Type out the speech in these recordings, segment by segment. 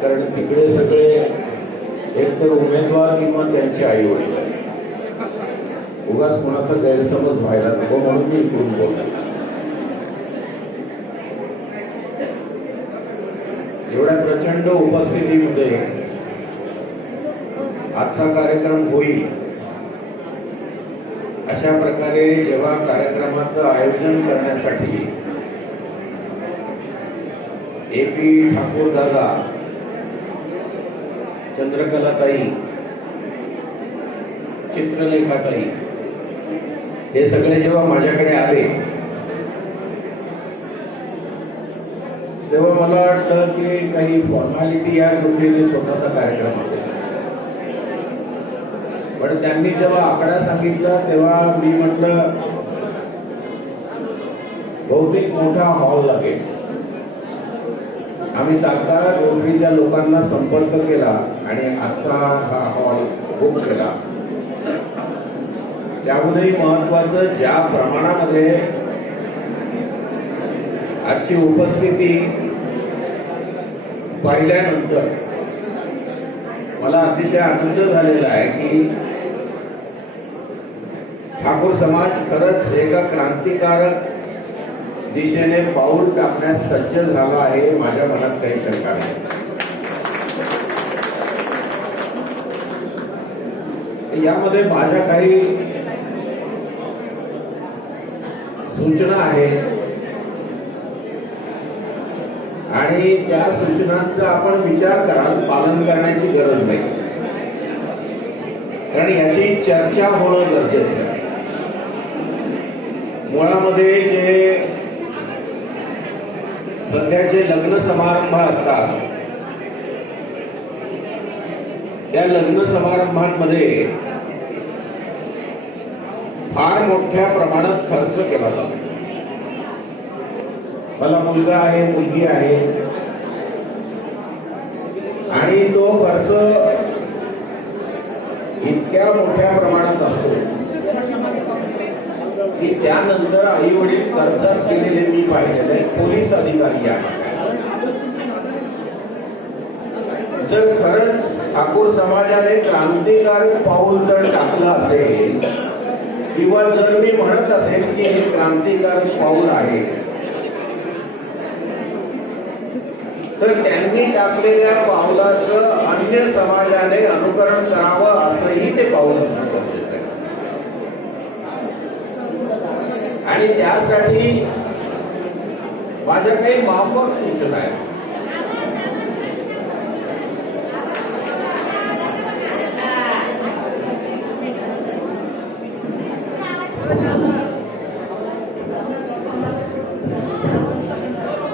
कारण तिकडे सगळे एकतर उमेदवार किंवा त्यांचे आई वडील आहेत. उगाच कोणाचा गैरसमज व्हायला नको म्हणून मी इकडून बोलतो. एवढ्या प्रचंड उपस्थितीमध्ये आजचा कार्यक्रम होईल. अशा प्रकारे जेव्हा कार्यक्रमाचं आयोजन करण्यासाठी ए पी ठाकूर दादा चंद्रकलाताई चित्रलेखाताई हे सगळे जेव्हा माझ्याकडे आले तेव्हा मला वाटतं की काही फॉर्मॅलिटी या दृष्टीने स्वतःचा कार्यक्रम असेल. पण त्यांनी जेव्हा आकडा सांगितला तेव्हा मी म्हटलं बहुतेक मोठा हॉल लागेल. आम्ही तात्काळ रोटरीच्या लोकांना संपर्क केला आणि आजचा हा हॉल बुक केला. त्यामध्ये महत्वाचं ज्या प्रमाणामध्ये आजची उपस्थिती पाहिल्यानंतर मला अतिशय आनंद झालेला आहे की ठाकूर समाज खरंच एका क्रांतिकारक दिशेने पाऊल टाकण्यास सज्ज झाला आहे माझ्या मनात काही शंका नाही. यामध्ये माझ्या काही सूचना आहेत. आणि त्या सूचनांचा आपण विचार कराल पालन करण्याची गरज नाही. कारण याची चर्चा होणं गरजेचं आहे. मुळामध्ये जे सध्याचे लग्न समारंभ असतात. त्या लग्न समारंभांमध्ये फार मोठ्या प्रमाणात खर्च केला जातो. मला मुलगा आहे मुलगी आहे. आणि तो खर्च इतक्या मोठ्या प्रमाणात असतो. की त्यानंतर आई वडील कर्जात केलेले मी पाहिलेले पोलीस अधिकारी आहे जर खरंच ठाकूर समाजाने क्रांतिकारक पाऊल जर टाकलं असेल किंवा जर मी म्हणत असेल की हे क्रांतिकारक पाऊल आहे तर त्यांनी टाकलेल्या पावलाचं अन्य समाजाने अनुकरण करावं असंही ते पाऊल असणं गरजेचं आहे आणि त्यासाठी माझ्या काही माफक सूचना आहेत.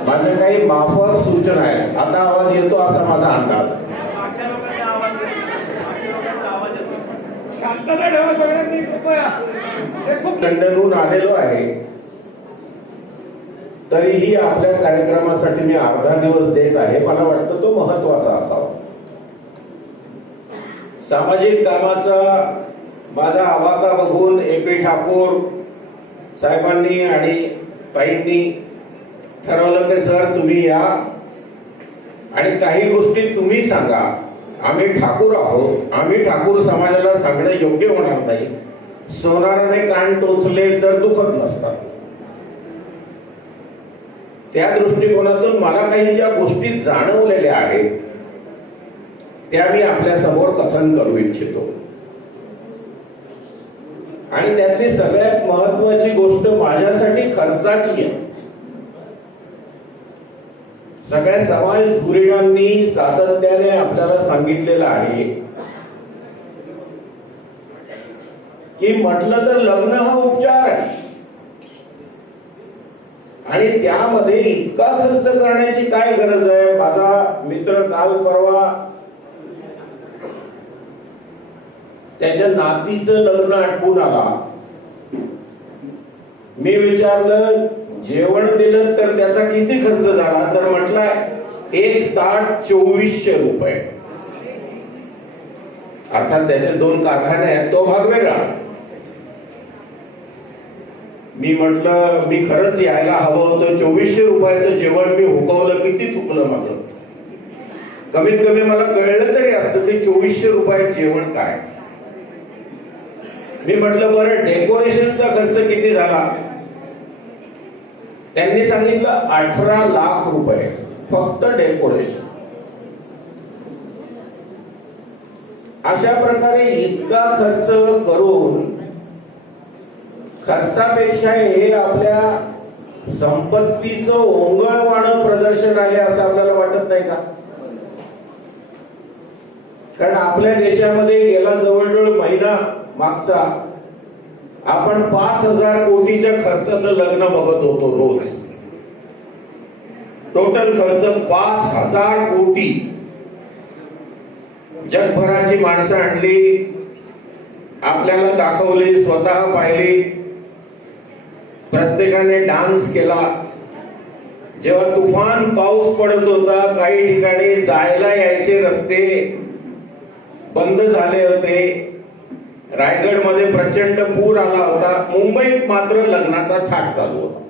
माझ्या काही माफक सूचना आहेत. आता आवाज येतो असा माझा अंदाज. शांतता ठेवा सगळ्यांनी लंडनहून आलेलो आहे. तरीही आपल्या कार्यक्रमासाठी मी अर्धा दिवस देत आहे. मला वाटतं तो महत्त्वाचा असावा. सामाजिक कामाचा माझा आवाका बघून ए पी ठाकूर साहेबांनी आणि ताईंनी ठरवलं की सर तुम्ही या आणि काही गोष्टी तुम्ही सांगा. आम्ही ठाकूर आहोत. आम्ही ठाकूर समाजाला सांगणं योग्य होणार नाही. सोनाराने कान टोचले तर दुखत नसतात. त्या दृष्टिकोनातून मला काही ज्या गोष्टी जाणवलेल्या आहेत त्या मी आपल्यासमोर कथन करू इच्छितो. आणि त्यातली सगळ्यात महत्वाची गोष्ट माझ्यासाठी खर्चाची आहे. सगळ्या समाज धुरीणांनी सातत्याने आपल्याला सांगितलेलं आहे की म्हटलं तर लग्न हा उपचार आहे. आणि त्यामध्ये इतका खर्च करण्याची काय गरज आहे? माझा मित्र काल परवा त्याच्या नातीचं लग्न आटपून आला. मी विचारलं जेवण दिलं तर त्याचा किती खर्च झाला? तर म्हटलाय एक ताट चोवीसशे रुपये. अर्थात त्याचे दोन कारखाने आहेत तो भाग वेगळा मी म्हटलं मी खरंच यायला हवं होतं. चोवीसशे रुपयाचं जेवण मी हुकवलं किती चुकलं माझं? कमीत कमी मला कळलं तरी असतं की चोवीसशे रुपये जेवण काय. मी म्हटलं बरं डेकोरेशनचा खर्च किती झाला? त्यांनी सांगितलं अठरा लाख रुपये. फक्त डेकोरेशन. अशा प्रकारे इतका खर्च करून खर्चापेक्षा हे आपल्या संपत्तीचं ओंगळवाणं प्रदर्शन आहे असं आपल्याला वाटत नाही का? कारण आपल्या देशामध्ये गेला जवळजवळ महिना मागचा आपण पाच हजार कोटीच्या खर्चाचं लग्न बघत होतो रोज. टोटल खर्च पाच हजार कोटी. जगभराची माणसं आणली आपल्याला दाखवली स्वतः पाहिली. प्रत्येकाने डान्स केला. जेव्हा तुफान पाऊस पडत होता काही ठिकाणी जायला यायचे रस्ते बंद झाले होते. रायगडमध्ये प्रचंड पूर आला होता. मुंबईत मात्र लग्नाचा थाट चालू होता.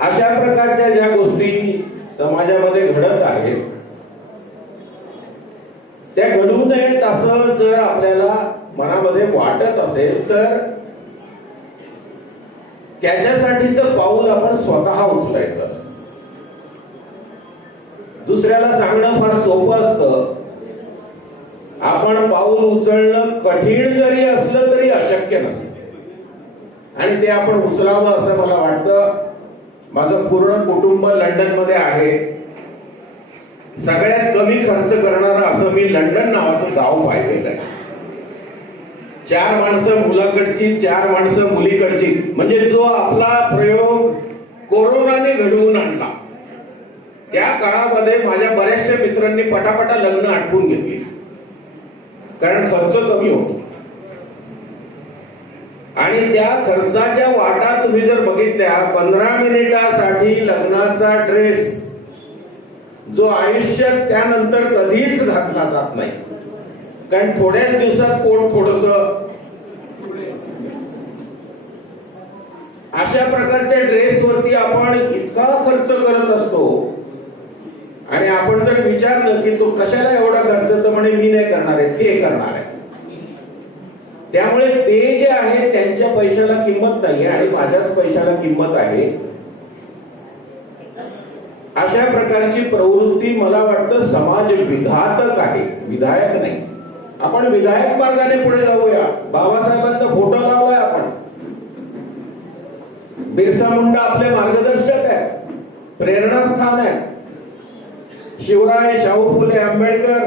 अशा प्रकारच्या ज्या गोष्टी समाजामध्ये घडत आहेत त्या घडू नयेत असं जर आपल्याला मनामध्ये वाटत असेल तर त्याच्यासाठीच पाऊल आपण स्वतः उचलायचं. दुसऱ्याला सांगणं फार सोपं असतं. आपण पाऊल उचलणं कठीण जरी असलं तरी अशक्य नसतं. आणि ते आपण उचलावं असं मला वाटतं. माझं पूर्ण कुटुंब लंडनमध्ये आहे. सगळ्यात कमी खर्च करणारं असं मी लंडन नावाचं गाव पाहिलेलं आहे. चार माणसं मुलाकडची चार माणसं मुलीकडची. म्हणजे जो आपला प्रयोग कोरोनाने घडवून आणला. त्या काळामध्ये माझ्या बऱ्याचशा मित्रांनी पटापटा लग्न आटपून घेतली. कारण खर्च कमी होतो. आणि त्या खर्चाच्या वाटा तुम्ही जर बघितल्या पंधरा मिनिटासाठी लग्नाचा ड्रेस जो आयुष्यात त्यानंतर कधीच घातला जात नाही. कारण थोड्याच दिवसात पोट थोडस अशा प्रकारच्या ड्रेसवरती आपण इतका खर्च करत असतो. आणि आपण जर विचारलं की तो कशाला एवढा खर्च? तर म्हणे मी नाही करणार आहे ते करणार आहे. त्यामुळे ते जे आहे त्यांच्या पैशाला किंमत नाही आणि माझ्याच पैशाला किंमत आहे. अशा प्रकारची प्रवृत्ती मला वाटतं समाज विघातक आहे. विधायक नाही. आपण विधायक मार्गाने पुढे जाऊया. बाबासाहेबांचा फोटो लावलाय आपण. बिरसा मुंडा आपले मार्गदर्शक आहे. प्रेरणास्थान आहे. शिवराय शाहू फुले आंबेडकर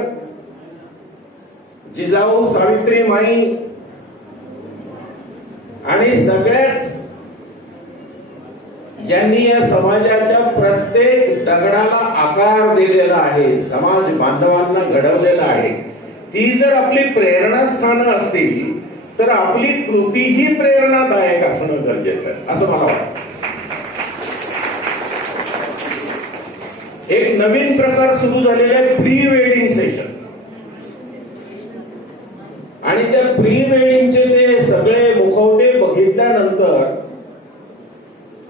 जिजाऊ सावित्री माई आणि सगळ्याच ज्यांनी या समाजाच्या प्रत्येक दगडाला आकार दिलेला आहे समाज बांधवांना घडवलेला आहे. ती जर आपली प्रेरणास्थानं असतील तर आपली कृती ही प्रेरणादायक असणं गरजेचं आहे असं मला वाटतं. एक नवीन प्रकार सुरू झालेला आहे प्री वेडिंग सेशन. आणि त्या प्री वेडिंगचे ते सगळे मुखवटे बघितल्यानंतर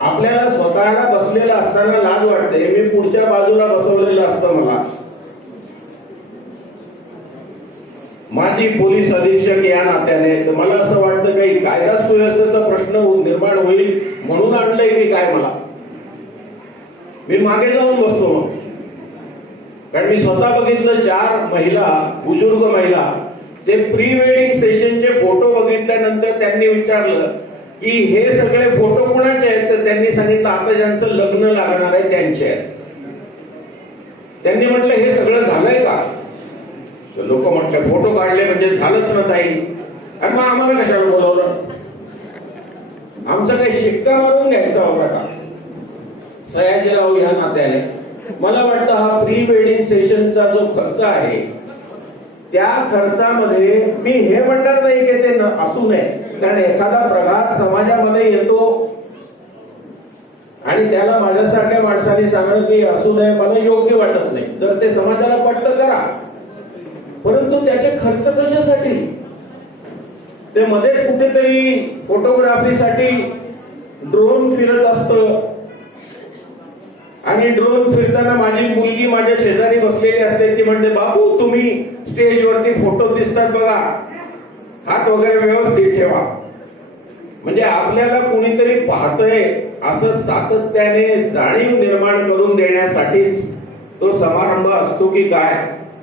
आपल्याला स्वतःला बसलेलं असताना लाज वाटते. मी पुढच्या बाजूला बसवलेलं असतं मला. माझी पोलीस अधीक्षक या नात्याने. तर मला असं वाटतं काही कायदा सुव्यवस्थेचा प्रश्न निर्माण होईल म्हणून आणलंय की काय मला? मी मागे जाऊन बसतो. मग कारण मी स्वतः बघितलं चार महिला बुजुर्ग महिला ते प्री वेडिंग सेशनचे फोटो बघितल्यानंतर त्यांनी विचारलं की हे सगळे फोटो कोणाचे आहेत? तर त्यांनी सांगितलं आता ज्यांचं लग्न लागणार आहे त्यांचे आहेत. त्यांनी म्हटलं हे सगळं झालंय का? लोक म्हटले फोटो काढले म्हणजे झालंच ना ताई. आणि मग आम्हाला कशाला बोलवलं? आमचा काही शिक्का मारून घ्यायचा होता का सयाजीराव या नात्याने. मला वाटतं हा प्री वेडिंग सेशनचा जो खर्च आहे त्या खर्चामध्ये मी हे म्हणणार नाही की ते असू नये. कारण एखादा प्रघात समाजामध्ये येतो आणि त्याला माझ्यासारख्या माणसाने सांगणं की असू नये मला योग्य वाटत नाही. तर ते समाजाला पटत करा. परंतु त्याचे खर्च कशासाठी? ते मध्येच कुठेतरी फोटोग्राफीसाठी ड्रोन फिरत असत. आणि ड्रोन फिरताना माझी मुलगी माझ्या शेजारी बसलेली असते. ती म्हणते बापू तुम्ही स्टेजवरती फोटो दिसतात बघा. हात वगैरे व्यवस्थित ठेवा. म्हणजे आपल्याला कुणीतरी पाहतय असं सातत्याने जाणीव निर्माण करून देण्यासाठीच तो समारंभ असतो की काय?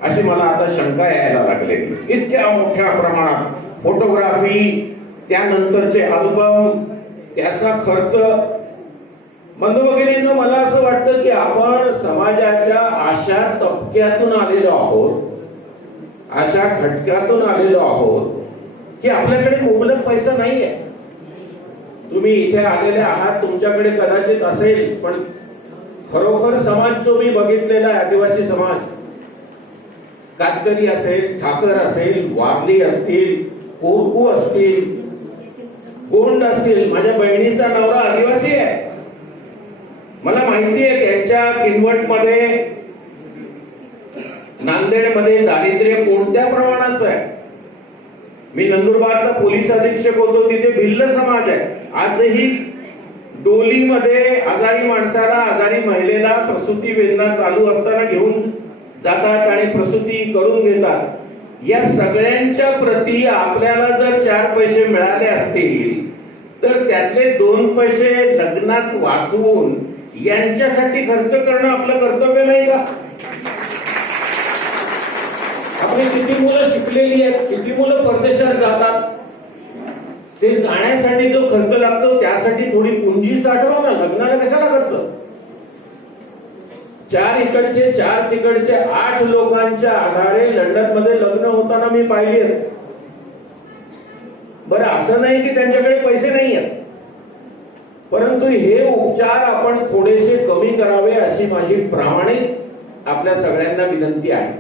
अशी मला आता शंका यायला लागले. इतक्या मोठ्या प्रमाणात फोटोग्राफी त्यानंतरचे अल्बम त्याचा खर्च. बंधू मला असं वाटतं की आपण समाजाच्या अशा तबक्यातून आलेलो आहोत अशा घटकातून आलेलो आहोत की आपल्याकडे मुबलक पैसा नाहीये. तुम्ही इथे आलेले आहात तुमच्याकडे कदाचित असेल पण खरोखर समाज जो मी बघितलेला आहे आदिवासी समाज कातकरी असेल ठाकर असेल वारली असतील कोरकू असतील गोंड असतील माझ्या बहिणीचा नवरा आदिवासी आहे. मला माहिती आहे त्यांच्या किनवटमध्ये नांदेडमध्ये दारिद्र्य कोणत्या प्रमाणाचं आहे? मी नंदुरबारचा पोलीस अधीक्षक होतो तिथे भिल्ल समाज आहे. आजही डोलीमध्ये आजारी माणसाला आजारी महिलेला प्रसूती वेदना चालू असताना घेऊन जातात आणि प्रसूती करून घेतात. या सगळ्यांच्या प्रती आपल्याला जर चार पैसे मिळाले असतील तर त्यातले दोन पैसे लग्नात वाचवून यांच्यासाठी खर्च करणं आपलं कर्तव्य नाही का? आपली किती मुलं शिकलेली आहेत किती मुलं परदेशात जातात? ते जाण्यासाठी जो खर्च लागतो त्यासाठी थोडी पुंजी साठवा ना लग्नाला कशाला खर्च? चार इकडचे चार तिकडचे आठ लोकांच्या आधारे लंडनमध्ये लग्न होताना मी पाहिले बरं असं नाही की त्यांच्याकडे पैसे नाही आहेत. परंतु हे उपचार आपण थोडेसे कमी करावे अशी माझी प्रामाणिक आपल्या सगळ्यांना विनंती आहे.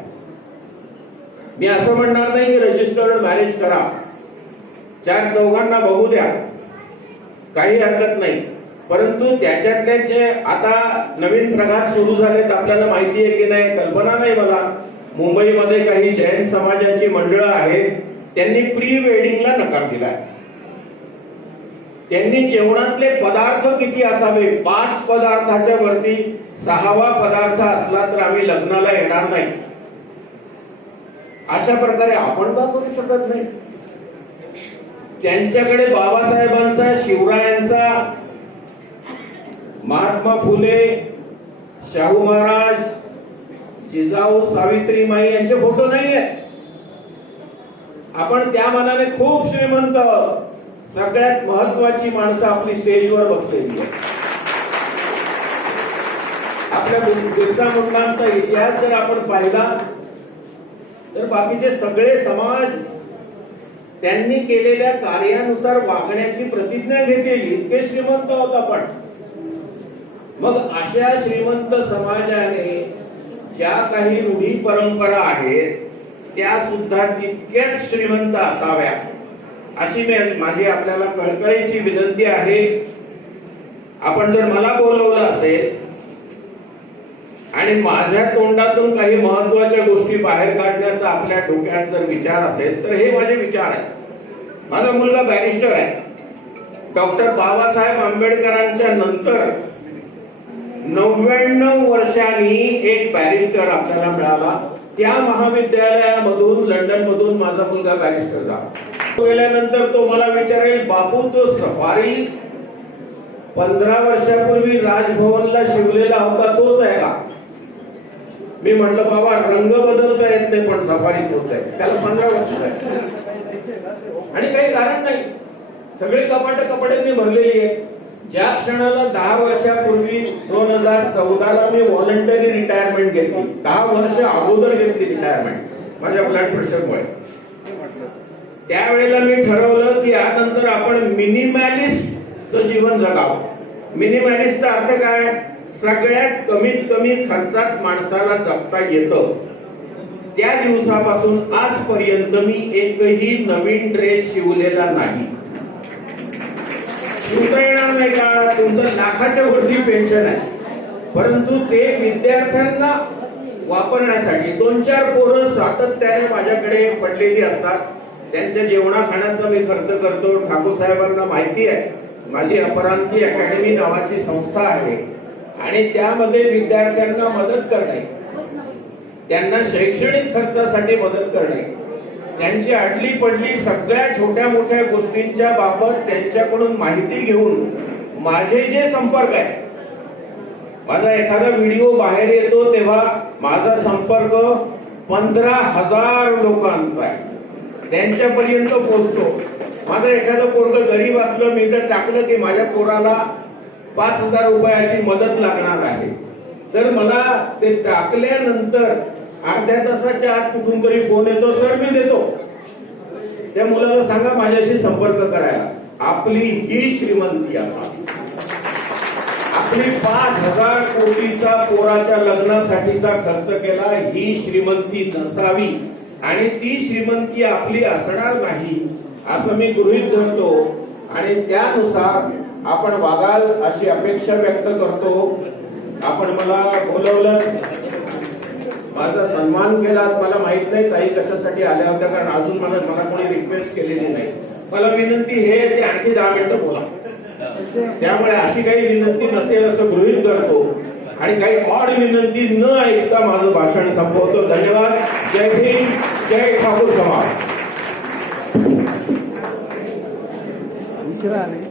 मी असं म्हणणार नाही की रजिस्टर्ड मॅरेज करा. चार चौघांना बघू द्या. काही हरकत नाही. परंतु त्याच्यातले जे आता नवीन प्रकार सुरू झालेत आपल्याला माहिती आहे की नाही कल्पना नाही मला. मुंबईमध्ये काही जैन समाजाची मंडळं आहेत त्यांनी प्री वेडिंगला नकार दिलाय. त्यांनी जेवणातले पदार्थ किती असावे? पाच पदार्थाच्या वरती सहावा पदार्थ असला तर आम्ही लग्नाला येणार नाही. अशा प्रकारे आपण का करू शकत नाही? त्यांच्याकडे बाबासाहेबांचा शिवरायांचा महात्मा फुले शाहू महाराज जिजाऊ सावित्रीमाई यांचे फोटो नाही आहेत आपण त्या मनाने खूप श्रीमंत सगळ्यात महत्वाची माणसं आपली स्टेजवर बसलेली आपल्या बिरसा मुंडांचा इतिहास जर आपण पाहिला तर बाकीचे सगळे समाज त्यांनी केलेल्या कार्यानुसार वागण्याची प्रतिज्ञा घेतलेली इतके श्रीमंत होत आपण. मग अशा श्रीमंत समाजाने ज्या काही रूढी परंपरा आहेत त्या सुद्धा तितक्याच श्रीमंत असाव्या अशी मी माझी आपल्याला कळकळीची विनंती आहे. आपण जर मला बोलवलं असेल आणि माझ्या तोंडातून काही महत्त्वाच्या गोष्टी बाहेर काढण्याचा आपल्या डोक्यात जर विचार असेल तर हे माझे विचार आहेत. माझा मुलगा बॅरिस्टर आहे. डॉक्टर बाबासाहेब आंबेडकरांच्या नंतर नव्याण्णव वर्षांनी एक बॅरिस्टर आपल्याला मिळाला. त्या महाविद्यालयामधून लंडन मधून माझा मुलगा बॅरिस्टर झाला. गेल्यानंतर तो मला विचारेल बापू तो सफारी पंधरा वर्षापूर्वी राजभवनला शिवलेला होता तोच आहे का? मी म्हटलं बाबा रंग बदलता येत नाही पण सफारी तोच आहे. त्याला पंधरा वर्ष आणि काही कारण नाही. सगळे कपाट कपाट्यांनी भरलेली आहे ज्या क्षणाला दहा वर्षापूर्वी दोन हजार चौदाला मी व्हॉलंटरी रिटायरमेंट घेतली. दहा वर्ष अगोदर घेतली रिटायरमेंट माझ्या ब्लड प्रेशरमुळे त्यावेळेला मी ठरवलं की यानंतर आपण मिनिमॅलिस्टचं जीवन जगावं. मिनिमॅलिस्टचा अर्थ काय? सगळ्यात कमीत कमी खर्चात माणसाला जगता येतं. त्या दिवसापासून आजपर्यंत मी एकही नवीन ड्रेस शिवलेला नाही. शिवता येणार नाही का तुमचं लाखाच्या वरती पेन्शन आहे. परंतु ते विद्यार्थ्यांना वापरण्यासाठी दोन चार पोरं सातत्याने माझ्याकडे पडलेली असतात. त्यांच्या जेवणा खाण्याचा मी खर्च करतो. ठाकूर साहेबांना माहिती आहे. माझी अपरांती अकॅडमी नावाची संस्था आहे. आणि त्यामध्ये विद्यार्थ्यांना मदत करणे. त्यांना शैक्षणिक खर्चासाठी मदत करणे. त्यांची अडली पडली सगळ्या छोट्या मोठ्या गोष्टींच्या बाबत त्यांच्याकडून माहिती घेऊन माझे जे संपर्क आहे माझा एखादा व्हिडिओ बाहेर येतो तेव्हा माझा संपर्क पंधरा हजार लोकांचा आहे. त्यांच्यापर्यंत पोहोचतो. माझं एखादं पोरग गरीब असलं मी जर टाकलं की माझ्या पोराला पाच हजार रुपयाची मदत लागणार आहे. तर मला ते टाकल्यानंतर अर्ध्या तासाच्या आत कुठून तरी फोन येतो. सर मी देतो. त्या मुलाला सांगा माझ्याशी संपर्क करायला. आपली ही श्रीमंती असावी. आपली पाच हजार कोटीचा पोराच्या लग्नासाठीचा खर्च केला ही श्रीमंती नसावी. आणि ती श्रीमंती आपली असणार नाही असं मी गृहीत धरतो. आणि त्यानुसार आपण वागाल अशी अपेक्षा व्यक्त करतो. आपण मला बोलवलं. माझा सन्मान केला मला माहीत नाही ताई कशासाठी आल्या होत्या कारण अजून मला मला कोणी रिक्वेस्ट केलेली नाही. मला विनंती हे ते आणखी दहा मिनिटं बोला. त्यामुळे अशी काही विनंती नसेल असं गृहीत करतो आणि काही ऑड विनंती न ऐकता माझं भाषण संपवतो. धन्यवाद. जय भीम जय ठाकूर समाज. आले.